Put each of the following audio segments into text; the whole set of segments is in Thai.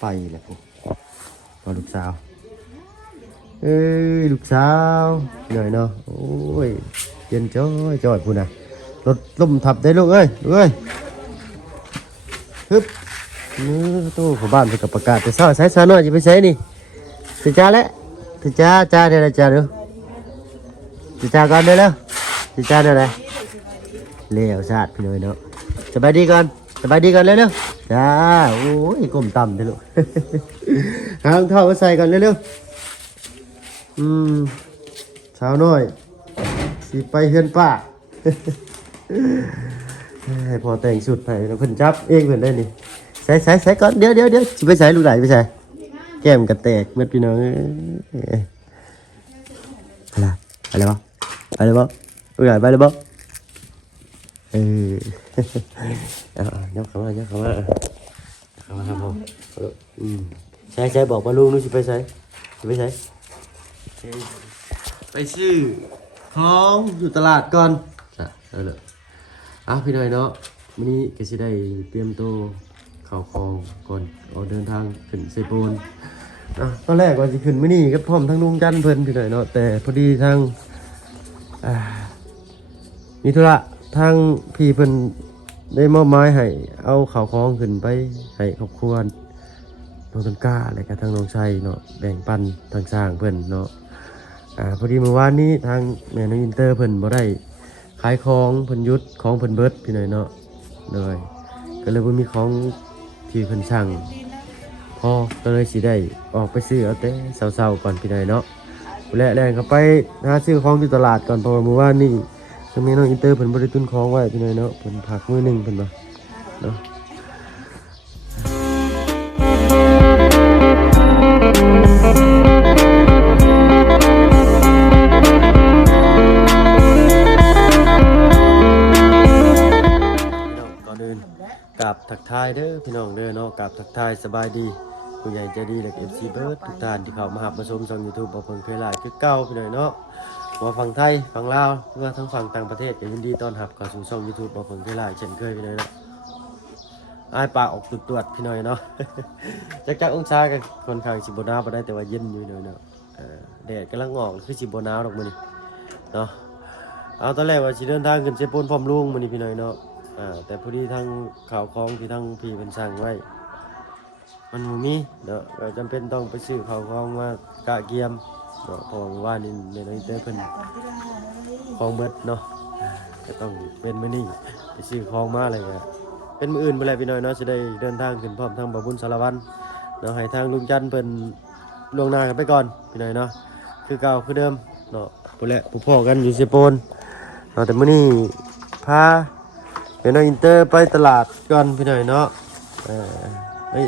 ไปแหละผมก็ลูกสาวลูกสาวเหนื่อยเนาะโอ้ยเย็นจ้อยพูดนะรถล่มทับได้ลูกเอ้ยฮึบตู้ของบ้านเป็นกับประกาศแต่เศร้าใช้หน่อยจะไปใช้นี่ติจ้าแล้วติจ้าเดี๋ยวจ้าดูติจ้าก่อนเดี๋ยวติจ้าเดี๋ยวไหนเลี้ยวชาติพี่น้อยเนาะสบายดีก่อนเร็วจ้าโอ้ยก้มต่ำเถอะลูกหางเท้ามาใส่ก่อนเร็วเช้าน้อยสิไปเฮือนป้าให้พอแต่งสุดไปแล้วเพิ่นจับเองเพิ่นได้นี่ใส่ก่อนเดี๋ยวสิไปใส่ลูกไหลไปใส่แก้มกระแตกเม็ดพี่น้องอะไรบ่ลูกไหลไปเลยบ่ยับเข้ามาครับผมใช่บอกว่าลุงนู้นสิไปใส่ไปซื้อของอยู่ตลาดก่อนเลยพี่หน่อยเนาะวันนี้ก็จะได้เตรียมตัวเข้าคลองก่อนออกเดินทางขึ้นเซโปนตอนแรกว่าจะขึ้นมื้อนี้ก็พร้อมทั้งลุงจันเพิ่นพี่หน่อยเนาะแต่พอดีทางมีธุระทางพี่เพิ่นได้มอบหมายให้เอาข้าวของขึ้นไปให้ครอบครัวน้องต้นกล้าอะไรกับทางน้องชัยเนาะแบ่งปันทางสร้างเพิ่นเนาะพอดีเมื่อวานนี้ทางแม่น้องอินเตอร์เพิ่นบ่ได้ขายของเพิ่นยุดของเพิ่นเบิดพี่หน่อยเนาะเลยก็เลยบ่มีของที่เพิ่นสั่งพอก็เลยสิได้ออกไปซื้อเอาแต่เช้าๆก่อนพี่หน่อยเนาะและแรงก็ไปหาซื้อของที่ตลาดก่อนเพราะว่าเมื่อวานนี้ทางแม่น้องอินเตอร์เพิ่นบ่ได้ตุนของไว้พี่หน่อยเนาะเพิ่นพักมื้อนึงเพิ่นว่าเนาะกับทักทายเด้อพี่น้องเด้อเนาะกับทักทายสบายดีผู้ใหญ่ใจดีและ FC เบิร์ดทุกท่านที่เข้ามาหับมาชมช่อง YouTube บ่เพิ่งเคยหลายคือเก่าพี่น้องเนาะบ่ฝั่งไทยฝั่งลาวหรือว่าทั้งฝั่งต่างประเทศก็ยินดีต้อนรับเข้าสู่ช่อง YouTube บ่เพิ่งเคยหลายเช่นเคยพี่น้องเนาะอ้ายปากออกตรวจพี่น้อยเนาะจักองศาก็ค่อนข้างสิบ่หนาวบ่ได้แต่ว่าเย็นอยู่เนาะแดดกำลังออกคือสิบ่หนาวดอกมื้อนี้เนาะเอาตอนแรกว่าสิเดินทางขึ้นเซโปนพร้อมลุงมื้อนี้พี่น้อยเนาะแต่พอดีทั้งข่าวของที่ทั้งพี่เป็นสั่งไว้มันมีเนาะเราจำเป็นต้องไปซื้อข่าวของมากะเกียมเนาะเพราะว่านี่ในนั้นเพิ่นของเบิดเนาะก็ต้องเป็นมื้อนี้ไปซื้อของมาอะไรก็เป็นมื้ออื่นบ่แล้วพี่น้อยเนาะสิได้เดินทางขึ้นพร้อมทั้งบ่าวบุญสารวัตรเนาะให้ทางลุงจันทร์เพิ่นล่วงหน้ากันไปก่อนพี่น้อยเนาะคือเก่าคือเดิมเนาะพุ่นแหละผู้พ่อกันอยู่เซโปนเนาะแต่มื้อนี้พาเป็นอินเตอร์ไปตลาดก่อนพี่หน่อยเนาะ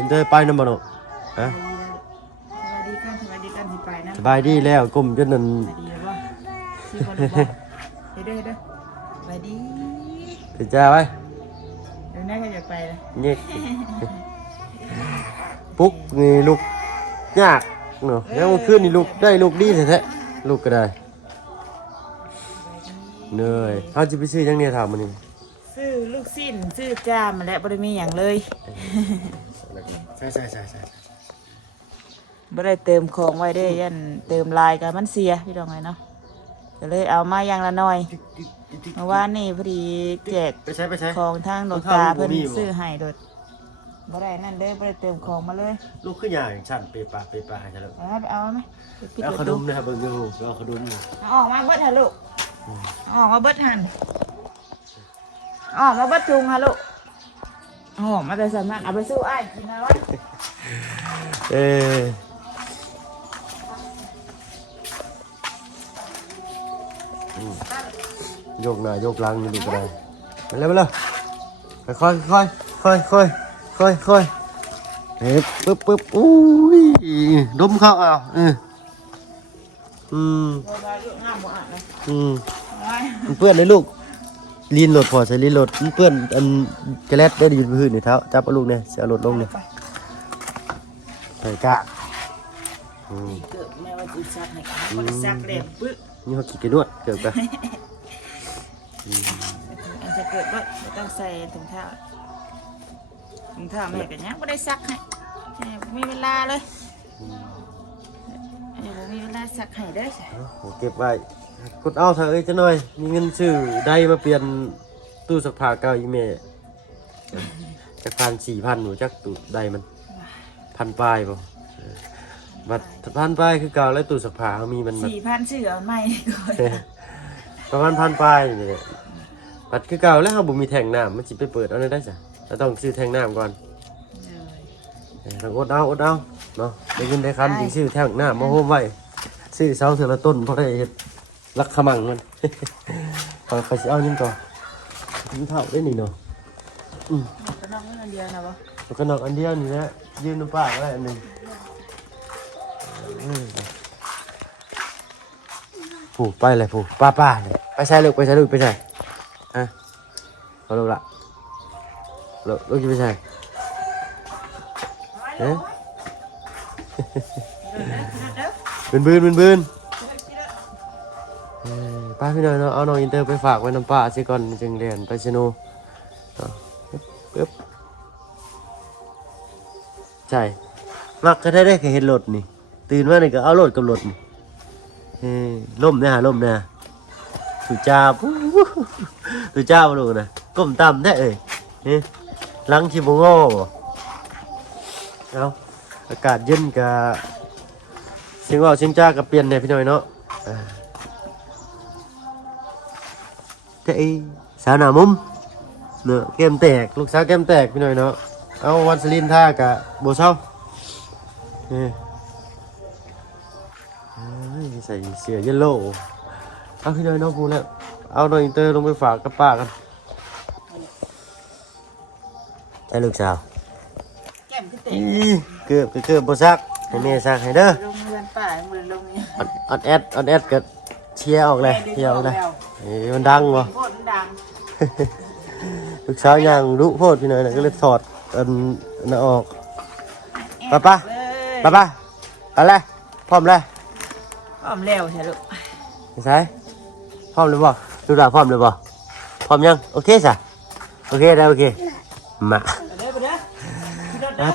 อินเตอร์ไปน้ำมันหนูสบายดีกันสิไปนะสบายดีแล้วก้มจนนั่นเด้อสบายดีถึงจ้าไปเดี๋ยวแม่ก็อยากไปเลยนี่ปุ๊กนี่ลูกยากเนาะแล้วมันขึ้นนี่ลูกได้ลูกดีแท้ๆลูกก็ได้เหนื่อยเขาจะไปซื้อยังเนี่ยถามมันนี่ซื้อลูกสิ้นซื้อจามมาแล้วบริมีอย่างเลยใช่บ่ได้เติมของไว้ได้ยันเติมลายกันมันเสียพี่น้องไงเนาะก็เลยเอามาอย่างละหน่อยเมื่อวานนี่พอดีแจกของทางโนตาเพิ่นซื้อให้โดดบ่ได้นั่นเลยบ่ได้เติมของมาเลยลูกขึ้นอย่างฉันเปปาใช่แล้วเอาไหมเอาขนมนะครับเบิ่งดูเอาขนมออกมาเบิดฮะลูกออกมาเบิดหันออกมาเบิดจุงฮะลูกออกมาแต่สามารถเอาไปสู้ไอ้กินนะวะโยกหน้าโยกหลังนี่ดูก็ได้ไปเลยค่อยเฮ้ยปึ๊บอุ้ยดมเข้าเอาเปื้อนเลยลูกลีนโหลดพอใส่ลีนโหลดเปื้อนอันกระเล็ดได้อยู่พื้นในเท้าจับเอาลูกเนี่ยเสียโหลดลงเนี่ยใส่กะเกิดแม่ว่าจีซักให้คนซักเล็บปึ๊บนี่เขาขี้กระนวดเกิดปะอันจะเกิดก็ต้องใส่ถุงเท้าแม่กันยังไม่ได้ซักให้มี มีเวลาเลยบ่มีเวลาสักให้เด้อ ผมเก็บไว้กดเอาเถอะเอ้ยจะหน่อยมีเงินซื้อได้มาเปลี่ยนตู้สักผ้าเก่าอีเมลจาก1,000-4,000หนูจักตู้ได้มัน1,000ปลายบ่บัด1,000ปลายคือเก่าแล้วตู้สักผ้าเขามีมันแบบ 4,000ซื้อเอาใหม่ก่อน ประมาณ1,000ปลายนี่แหละบัดคือเก่าแล้วเขาบ่มีแทงน้ำมันสิไปเปิดเอาได้จ้ะเราต้องซื้อแทงน้ำก่อนต้องอดเอาเนาะได้เงินได้คันถึงซื้อแทงน้ำมาโฮมไว้ซื้อเสาเถื่อละต้นเพราะได้เฮ็ดรักขมังมัน ไปสิเอายังก่อนกินเท่าได้นี่เนาะก็น้องอันเดียวนะบ่ แล้วก็นอกอันเดียวนี่แหละยืนน้ำปากอะไรอันหนึ่งผูไปเลยผูป้าเลยไปใส่ลูกไปใส่ฮะเอาลูกละลูกจะไปใส่เอ๊ะบืนป้าพี่หน่อยเนาะเอาน้องอินเตอร์ไปฝากไว้น้ำป้าสิก่อนจึงเรียนไปชโนปึ๊บใช่มักก็ได้แค่เห็นรถนี่ตื่นมานี่ก็เอารถกับรถนี่ล่มเนี่ยสุจ้าปุ๊สุจ้ามาดูนะก้มต่ำแท้เอ้ยลังชิบงอบ่เอาอากาศเย็นกับเสียงว่าเสียงจ้ากับเปลี่ยนเนี่ยพี่หน่อยเนาะแต่ไอ้สาวหน้ามุมเนาะแก้มแตกลูกสาวแก้มแตกพี่หน่อยเนาะเอาวันสลินท่ากะโบเศร้าใส่เสื้อเยลโล่เอาพี่หน่อยเนาะพูดแล้วเอาหน่อยอินเตอร์ลงไปฝากกับป้ากันไอ้ลูกสาวแก้มคือเตะ เกือบโบซักให้แม่ซักให้เด้อ ลงเงินป้ามือลงนี่ ออนแอดก็เชียร์ออกเลยมันดังวะ โคตรดัง ลูกสาวยังรุโพดพี่หน่อยนะก็เลยถอดอันนั้นออกป้ากันเลยพร้อมเลย พร้อมแล้วใช่ลูก ใช่พร้อมเลยบ่ลูกหลานพร้อมเลยบ่พร้อมยังโอเคจ้ะโอเคได้โอเคมา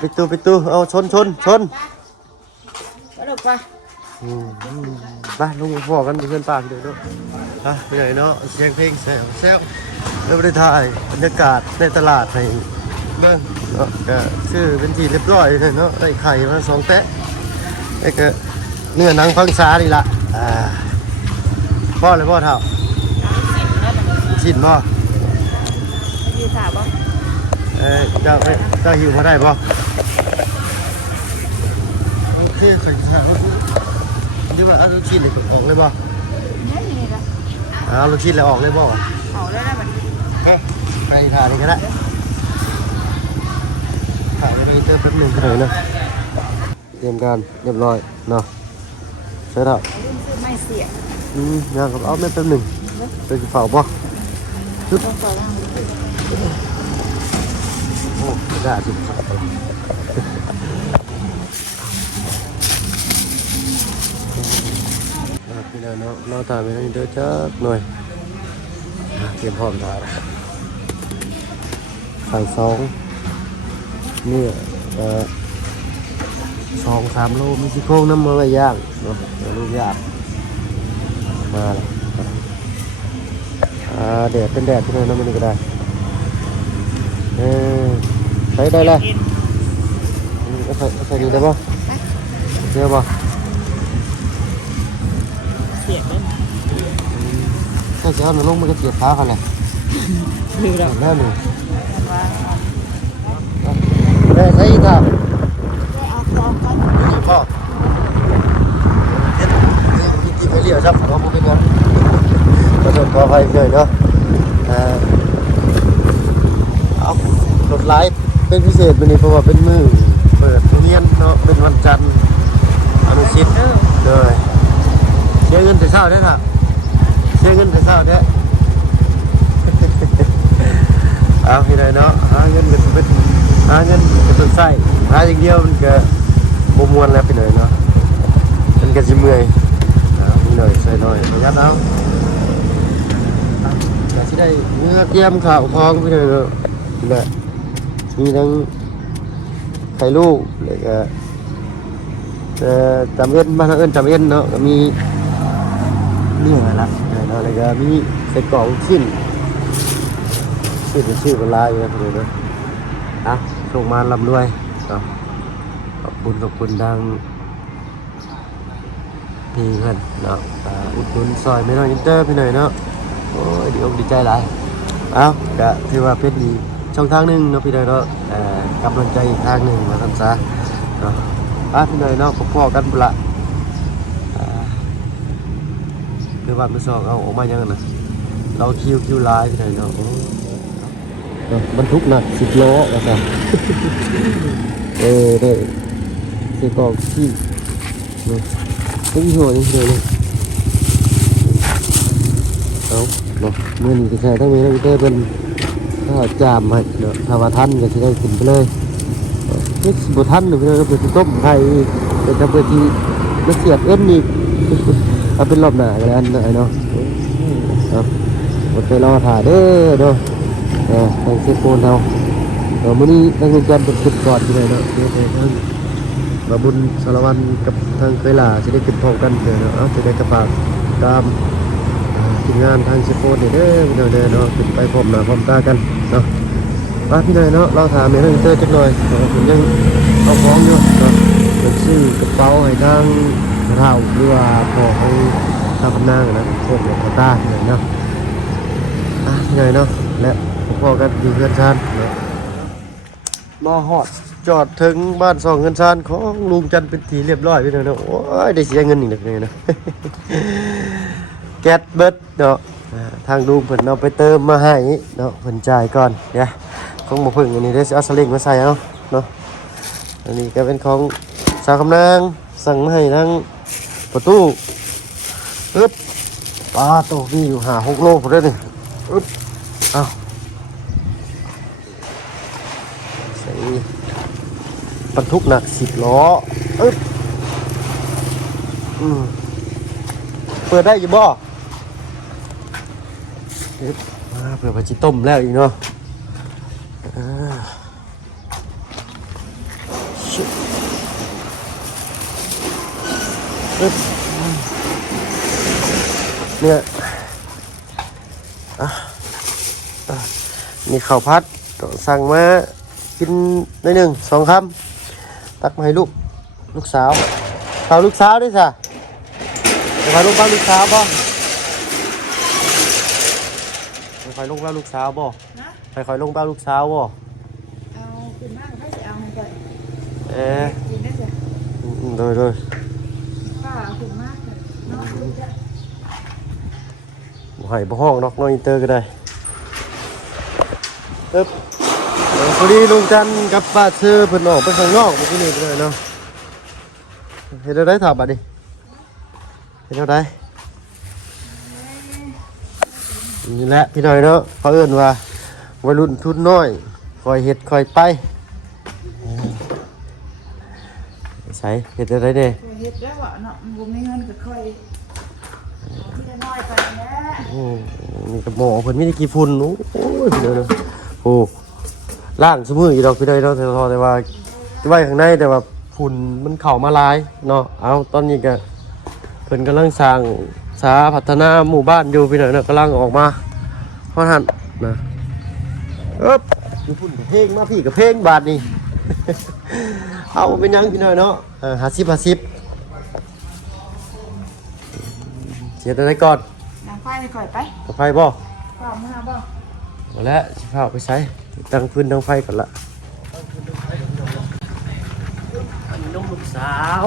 ไปตู้เอาชนไปลูกไป ไปลงพ่อกันเพื่อนป้าพี่หน่อยเนาะพี่หน่อยเนาะเสียงเพลงแซวแล้วได้ถ่ายบรรยากาศในตลาดในเรื่องเนาะก็ชื่อเป็นที่เรียบร้อยเลยเนาะได้ไข่มา2 แตะได้ก็เนื้อหนังฟังซาดีละพ่อเลยพ่อเท่าชินพ่อ ยืดขาบ่ เจ้าหิวมาได้พ่อโอเคไข่ซาดีว่าเอาลูกชิ้นเลยออกเลยพ่อ นี่ก็ เอาลูกชิ้นเลยออกเลยพ่อ เอาได้แล้วบัดนี้ ไปถ่ายนี่ก็ได้ถ่ายไปเจอแป๊บหนึ่งก็ได้นะเตรียมการเรียบร้อยเนาะใช่แล้ว ไม่เสีย งานกับเอาแม่แป๊บหนึ่งเป็นกระเป๋าป่ะชุดโอ้ได้จุดพี่น้องเนาะเราถ่ายไปนั่งเด้อจักหน่อยเตรียมพร้อมถ่ายไข่นี่2-3 โลมีซี่โครงน้ำมันย่างเนาะลูกย่างมาเลยแดดเป็นแดดที่ไหนน้ำมันก็ได้ใส่ได้เลยใส่ดีได้ป่ะเยอะป่ะ เสียเลย ถ้าจะเอาหนูลงมันก็เสียบขาเขาเลย ดูดอก แล้วหนู ว่า ใส่อีกครับ เอาคองกัน พ่อกินไปเลี้ยวครับน้องเป็นกันกระโดดขอไปเฉยเนาะเอารถไลฟ์เป็นพิเศษวันนี้เพราะว่าเป็นมือเปิดเรียนเนาะเป็นวันจันทร์อนุชิตเลยเสียเงินแต่เช้าได้ค่ะเสียเงินแต่เช้าได้เอาพี่นายเนาะหาเงินเป็นหาเงินเป็นต้นไส้หาอย่างเดียวมันก็บ่มวนแล้วพี่นายเนาะมันก็สิเมื่อยพี่นายใส่หน่อยประหยัดเอาอยากสิได้เนื้อเตรียมข้าวของพี่นายเนาะนี่แหละมีทั้งไข่ลูกแล้วก็ จำเอ็นบ้านเราเอิ้นจำเอ็นเนาะก็มีนี่ไงละเนาะแล้วก็มีใส่กล่องชิ้นเป็นชื่อเป็นลายอยู่นะพี่น้องอ่ะส่งมาลำรวยเนาะขอบคุณดังพี่เพื่อนเนาะอุดหนุนซอยไม่น้อยอินเตอร์พี่หน่อยเนาะโอ้ยดีใจหลายเอ้าก็ถือว่าเป็นอีกช่องทางหนึ่งเนาะพี่หน่อยเนาะกำลังใจอีกทางหนึ่งมาทำซะเนาะพี่หน่อยเนาะพอๆกันบุละคือว่ามือสองเอาออกมายังนะเราคิวลายพี่หน่อยเนาะบรรทุกหนัก10 โลนะครับได้ใส่กล่องที่นี่ไม่มีหัวนี่เลยเอาเนาะเมื่อนี้จะใช้ทั้งนี้แล้วก็เป็นถ้าจามให้เนาะถ้าว่าท่านก็จะได้กินไปเลยนี่บุท่านหรือเป็นต้มไข่เป็นตะเกียบที่มาเสียบเอ็นอีกเอาเป็นรอบหน้ากันแล้วนะเนาะครับหมดไปรอถ่ายเด้อเนาะทางเซโกนเรามื้อนี้ทางเงินจันเป็นจุดก่อนที่ไหนเนาะเดี๋ยวไปทางมาบุญสารวันกับทางเคยล่าจะได้ขึ้นพร้อมกันเดี๋ยวเนาะเอาไปได้กระฝากตามทีมงานทางเซโกนเด้อพี่น้องเด้อเนาะขึ้นไปพร้อมหน้าพร้อมตากันเนาะพี่น้องเนาะเราถามเมย์ทางเตอร์จักหน่อยผมยังเอาฟ้องอยู่เนาะเป็นซื้อกระเป๋าให้ทางเท้าหรือว่าพอให้ทางคำนางนะพวกหลวงตาเนาะพี่น้องเนาะและพอกันอยู่เงินชานมาฮอดจอดถึงบ้าน2เงินชานของลุงจันเป็นทีเรียบร้อยพี่น้องเนาะโอ้ยได้เสียเงินอีกแล้วนี่นะแก๊สเบิดเนาะทางลุงเพิ่นเอาไปเติมมาให้เนาะเพิ่นจ่ายก่อนเดี๋ยวคงบ่พึ่งอันนี้ได้เอาสลิงมาใส่เอาเนาะอันนี้ก็เป็นของสาวคำนางสั่งมาให้ทั้งประตูอึ๊บปลาตัวนี้อยู่5-6 โลพุ่นเด้อนี่อึ๊บเอาใส่บรรทุกหนัก10 ล้ออึ๊บเปิดได้อยู่บ่อึ๊บเผื่อไปจิต้มแล้วอีกเนาะเนี่ยมีข้าวพัดสั่งมากินได้1-2 คำตักมาให้ลูกสาวข่าวลูกสาวด้วยจ้ะจะไปลงบ้านลูกสาวบ่ไปลงบ้านลูกสาวบ่ไปคอยลงบ้านลูกสาวบ่เอาขึ้นมากก็จะเอาให้ก่อนกินได้จ้ะโดยป้าเอาขึ้นมากเลยน้องลูกจ้ะบ่ให้บ่ห้องนอกน้อยอินเตอร์ก็ได้ปึ๊บพอดีลุงจันกับป้าเชื่อเพิ่นออกไปข้างนอกเมื่อกี้นี่เลยเนาะเฮ็ดได้ถามบัดดิเฮ็ดได้นี่แหละพี่น้อยเนาะเขาเอิ้นว่าวัยรุ่นทุนน้อยคอยเฮ็ดคอยไปใส่เฮ็ดได้เด้เฮ็ดแล้วเนาะบ่มีเงินก็ค่อยจะน้อยไปแล้นี่กระหม่อเพิ่นมีได้กี่ฝุ่นโอ้ยเดี๋ยวโอ้ล่างสมืออีดอกพี่น้อยเนาะแต่ว่าไว้ข้างในแต่ว่าฝุ่นมันเข้ามาหลายเนาะเอาตอนนี้ก็เพิ่นกำลังสร้างพัฒนาหมู่บ้านอยู่พี่น้อยเนาะกำลังออกมาเพราะท่านนะฝุ่นเพลงมาพี่กับเพลงบาทนี่ เอาเป็นยังพี่น้อยเนาะ50เสียอะไรก่อนนางไฟไปก่อยไปกับไฟบ่ข้าวมาบ่มาแล้วสิพาไปใช้ตั้งพื้นตั้งไฟก่อนละอันนี้น้องลูกสาว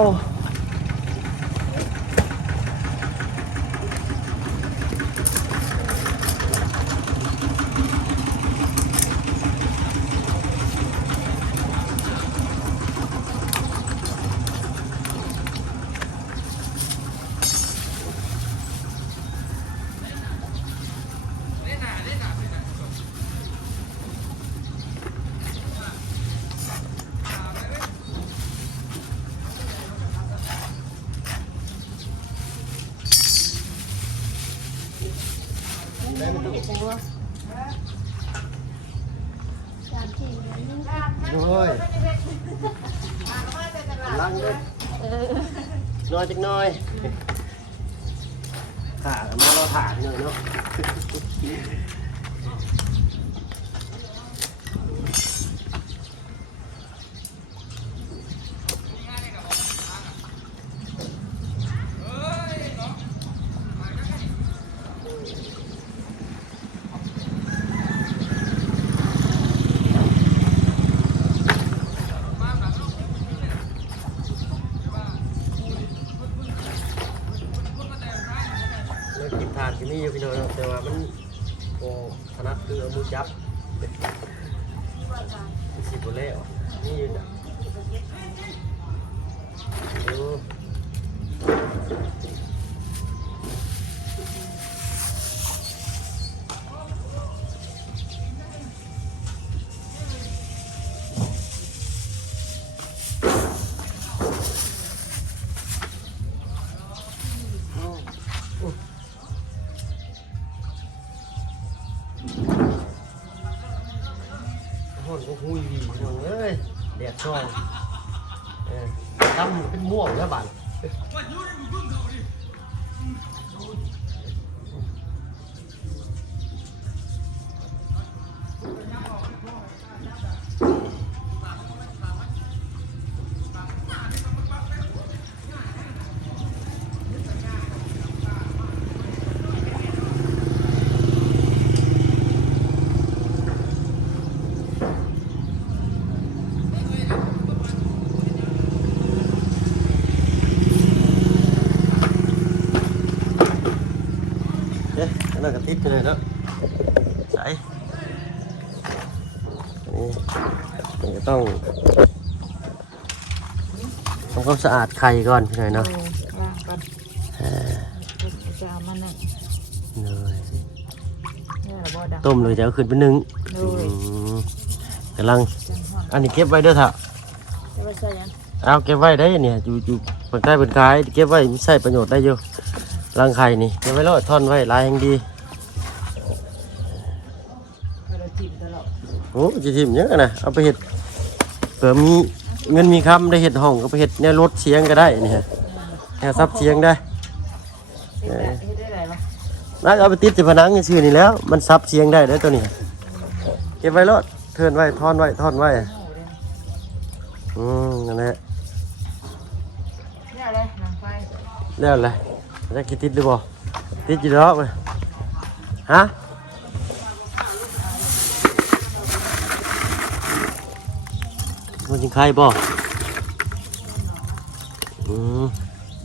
โอ้ยลังเลย น้อยจักน้อยถ่านมาเราถ่านหน่อยเนาะกินทานที่นี่อยู่พี่น้องแต่ว่ามันโอ้ถนัดคือเอามือจับสิบแล้วนี่อยู่จ้ะห้อนก็หุยดีพี่น้องเอ้ยแดดช่องดำเป็นม่วงแล้วบ้านนั่นก็ติดไปเลยเนาะใส่นี่มันจะต้องทำความสะอาดไข่ก่อนพี่หน่อยเนาะวางก่อนจะเอามันเนี่ย เลย เนี่ยบ่ดัง ต้มเลยจะเอาขึ้นเป็นหนึ่งกำลังอันนี้เก็บไว้เด้อท่ะ จะไปใส่ยัง เอาเก็บไว้ได้เนี่ยอยู่เปิดได้เป็นขายเก็บไว้ใช้ประโยชน์ได้เยอะรังไข่นี่เก็บไว้แล้วท่อนไว้ลายแห่งดี เราจิ้มตลอด โอ้จีทิมเยอะนะเอาไปเห็ดเผื่อมีเงินมีคำได้เห็ดห้องก็ไปเห็ดเนี่ยลดเสียงก็ได้นี่ฮะเนี่ยซับเสียงได้ เฮ็ดได้ไรบ้าง น่าจะเอาไปติดที่ผนังชื่อนี่แล้วมันซับเสียงได้เด้อตัวนี้เก็บไว้รถเทิร์นไว้ทอนไว้นั่นแหละ เนี่ยอะไรหนังไฟ แล้วอะไรจะกินติดหรือเปล่าติดอยู่ดอกเลยฮะมันจิงใครบ่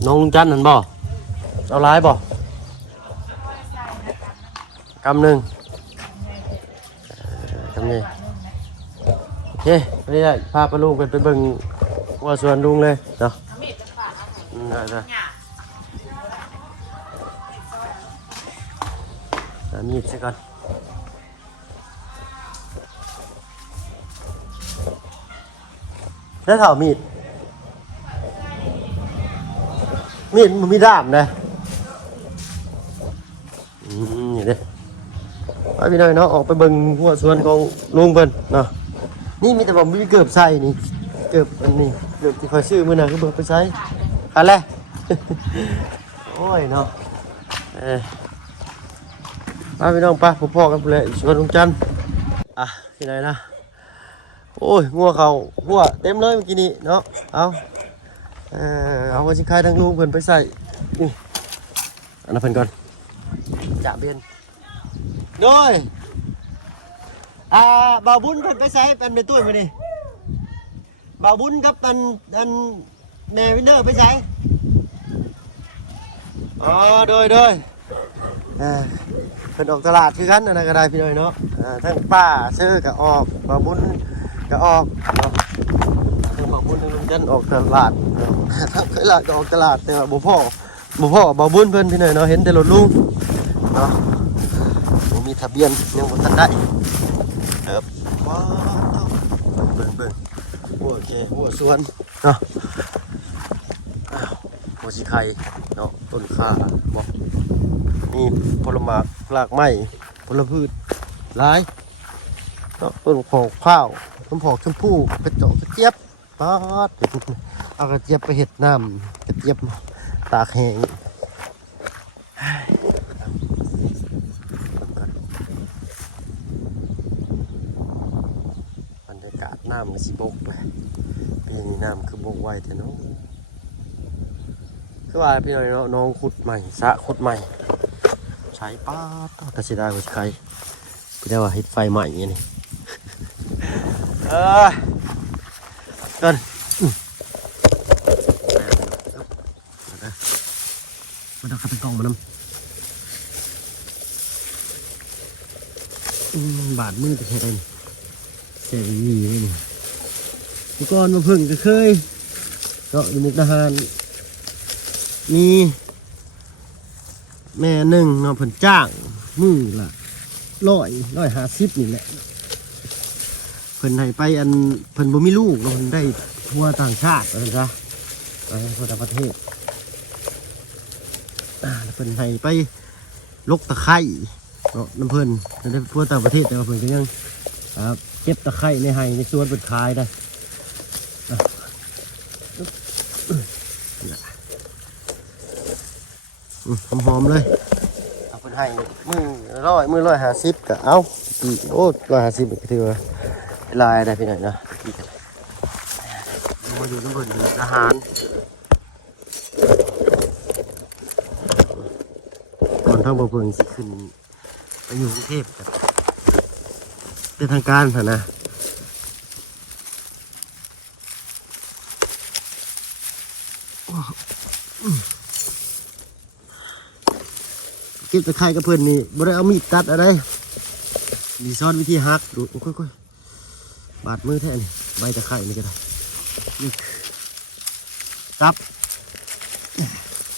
น้องลุงจันทร์นั่นบ่เอาร้ายบ่กำหนึ่งกำนี่โอเควันนี้ได้พาปลาลุงไปเบิ่งว่าสวนลุงเลยเนาะได้มีดซะก่อนแล้วถามมีดมันมีด้ามนะนี่เด้ไปพี่น้อยเนาะออกไปเบิ่งหัวสวนของลุงเพิ่นเนาะนี่มีแต่ผมมีเกือบใส่นี่เกือบอันนี้เกือบที่คอยซื้อมื้อน่ะคือเบิกไปใส่คันแรก โอ้ยเนาะไปพี่น้องไปพ่อๆกันไปเลยสวนลุงจันทร์ที่ไหนนะโอ้ยงัวเขาหัวเต็มเลยเมื่อกี้นี้เนาะเอาไว้สิคายทางลุงเพิ่นไปใส่นี่อันนั้นเพิ่นก่อนจะเบียนโดยบ่าวบุญเพิ่นไปใส่เป็นในตู้มาดิบ่าวบุญกับอันแม่วินเนอร์ไปใส่โดยเพิ่นออกตลาดคือกันอันนั้นก็ได้พี่น้อยเนาะทั้งป้าซื้อก็ออกบ่าวบุญก็ออกเนาะทั้งบ่าวบุญทั้งลุงจันออกตลาดทั้งตลาดก็ออกตลาดแต่ว่าบ่พ่อบ่าวบุญเพิ่นพี่น้อยเนาะเห็นแต่รถลุงเนาะบ่มีทะเบียนยังบ่ทันได้ว้าวเบิ่งโอเคหัวสวนเนาะหัวสีไข่เนาะต้นข่าบอกมีผลไม้รากไม้ผลพืชหลายเนาะต้นผอกข้าวต้นผอกชมพู่กระจอกกระเจี๊ยบป๊าด เอากระเจี๊ยบไปเห็ดน้ำกระเจี๊ยบตากแห้งบรรยากาศน้ำมันสิบกไปปีนี้น้ำคือบกไวแต่น้องคือว่าพี่น้อยเนาะน้องขุดใหม่สระขุดใหม่ใช้ป้าแต่เสียดายกว่าใครพี่ได้ว่าเฮ็ดไฟใหม่อย่างนี้กัน มันต้องขับเป็นกล่องมานำบาดมือจะใช้ได้ใช้มีเลยนี่เมื่อก่อนมาพึ่งก็เคยก็อยู่มุกดาหารมีแม่หนึ่งเนาะเพิ่นจ้างมือละ150นี่แหละเพิ่นให้ไปอันเพิ่นบ่มีลูกเนาะเพิ่นได้ทั่วต่างชาติว่าซั่นซะไปทั่วต่างประเทศเพิ่นให้ไปลกตะไคร้เนาะน้ำเพิ่นได้ทั่วต่างประเทศแต่ว่าเพิ่นก็ยังเก็บตะไคร้ในไห้ในสวนเพิ่นขายได้หอมๆเลยเอาเพิ่นให้มือ150ก็เอาโอ้150ก็ถือว่าลายได้พี่หน่อยนะมาอยู่น้ำเพิ่นอยู่ทหารก่อนทางบ่เพิ่งสิขึ้นไปอยู่กรุงเทพกับเป็นทางการเถอะนะเก็บตะไคร้กับเพิ่นนี่บ่ได้เอามีดตัดอะไรดีซ้อนวิธีหักดูค่อยๆบาดมือแท้นี่ใบตะไคร้นี่ก็ได้ครับ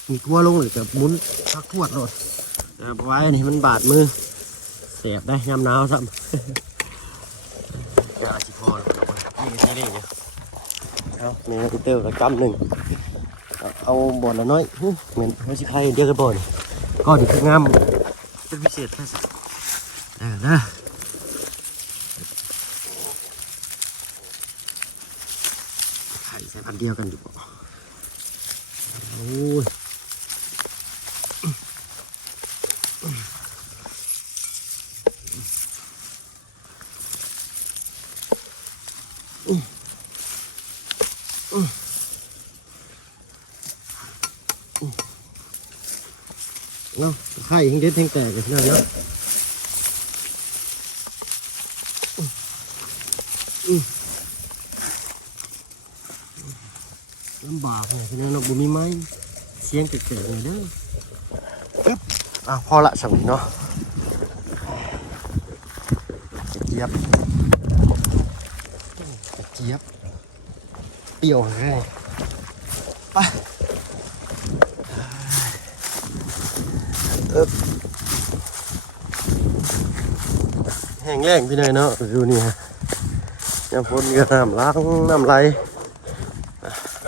มีทั่วลงเลยกับมุนพักขวดโดดไว้นี่มันบาดมือเสียบได้ยำหนาวซ้ำจะสิพอนี่ใช่เลยเนี่ยเอาเนี่ยอีเตอร์ละกำหนึ่งเอาบ่อนละน้อยเหมือนเขาสิใครเดียวกันบ่อนก็ดีคืองามเป็นพิเศษแค่สินะไข่ใส่พันเดียวกันอยู่บ่โอ้ยเนาะไข่หิ้งเด็ดแทงแตกกันนะเนาะลำบากเลยทีนี้เราบุมีไม้เสียงเกิดเลยเด้อปึ๊บพอละสำนีเนาะเจี๊ยบเจี๊ยบเปรี้ยวเลยไปแห้งแล้งพี่เนยเนาะดูนี่ฮะน้ำฝนก็น้ำล้างน้ำไหล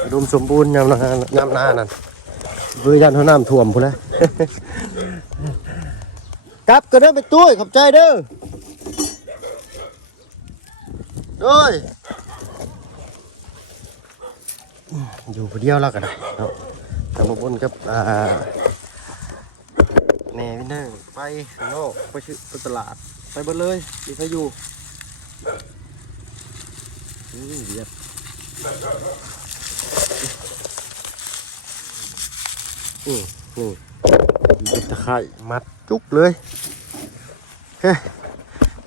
อุดมสมบูรณ์น้ำนานั่นเวยันเขาน้ำท่วมพูดแล้วกลับก็เดินไปตุ้ยขอบใจเด้อด้วยอยู่คนเดียวแล้วกันเนาะทำมาบนกับแม่พี่เนยไปข้างนอกไปตลาดไปเบิดเลยมีใครอยู่เดี๋ยวนี่ตะไคร้มัดจุกเลยโอเค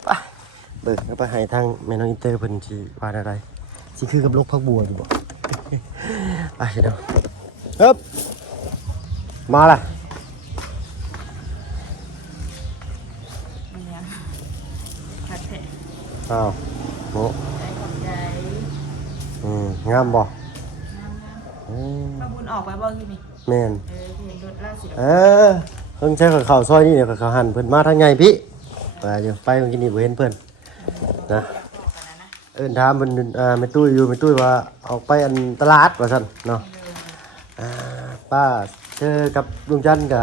ไปเบิกแล้วไปให้ทางแม่น้องอินเตอร์เพิ่นสิว่าอะไรสิคือกับโรคพักบัวอยู่บ่ไปเดี๋ยวครับมาล่ะอ้าวโอ้งามบ่มาบุญออกไปบ่ที่นี่แม่นเห็นรถล่าสุดเพิ่งใช้ข้าวซอยนี่เดี๋ยวข้าวหั่นเพิ่นมาทางไงพี่ไปอยู่ไปเมื่อกี้นี่บ่เห็นเพิ่นนะถามเพิ่นแม่ตุ้ยอยู่แม่ตุ้ยว่าออกไปอันตลาดว่าซั่นเนาะป้าเจอกับลุงจันทร์ก็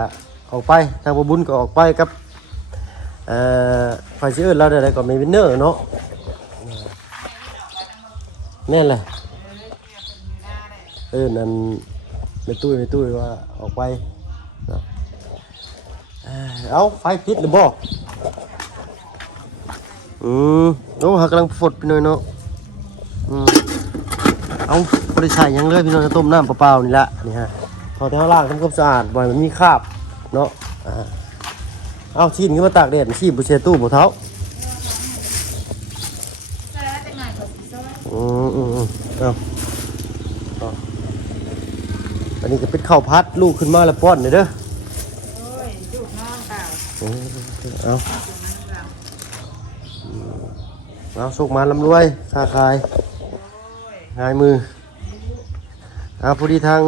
ออกไปทางบ่บุญก็ออกไปกับไฟสิเอิ้นเราได้ก็มีวินเนอร์เนาะแม่นแหละ นั่นไม่ตุ้ยว่าออกไปเนาะเอาไฟพิษหรือบ่โอ้หักกำลังฝดไปหน่อยเนาะเอาบริษัทยังเลยพี่น้องจะต้มน้ำเปล่าๆนี่ละนี่ฮะพอแต่ล่างทำความสะอาดบ่อยมันมีคราบเนาะเอาชิ้นขึ้นมาตากแดดชีบุเชตู้บุเท้าเอาอันนี้ก็เป็นข้าวพัดลูกขึ้นมาแล้วป้อนเลยเด้อเอาสุกมาลำรวยค้าขายง่ายมือพอดีทาง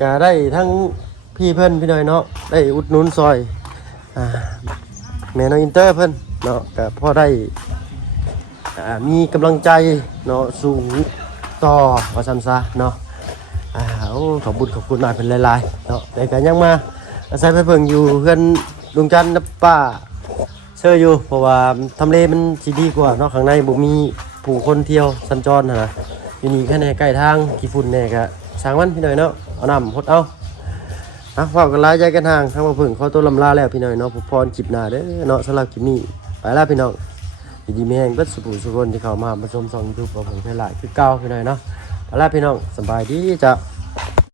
ก็ได้ทั้งพี่เพิ่นพี่หน่อยเนาะได้อุดหนุนซอยแม่น้องอินเตอร์เพิ่นเนาะก็พอได้มีกำลังใจเนาะสูงต่อว่าซั่นซะเนาะขอบคุณหน่อยเป็นหลายๆเนาะแต่ก็ยังมาอาศัยไปเพิ่งอยู่เพื่อนลุงจันทร์กับป้าเชื่ออยู่เพราะว่าทำเลมันสิดีกว่าเนาะข้างในบ่มีผู้คนเที่ยวสัญจรนะอยู่นี่แค่ในใกล้ทางกี่ฝุ่นแน่ก็สร้างมันพี่หน่อยเนาะเอาน้ำพดเอาว่ากันหลายใจกันห่างทางมาเพิ่งขอตัวลำลาแล้วพี่หน่อยเนาะพรคลิปหน้าเด้อเนาะสำหรับคลิปนี้ไปแล้วพี่น้องดีๆมีแห่งเบิดสุขสุขคนที่เข้ามาชมช่อง YouTube ของผมให้หลายคือเก่าพี่หน่อยเนาะไปแล้วพี่น้องสบายดีจ้ะ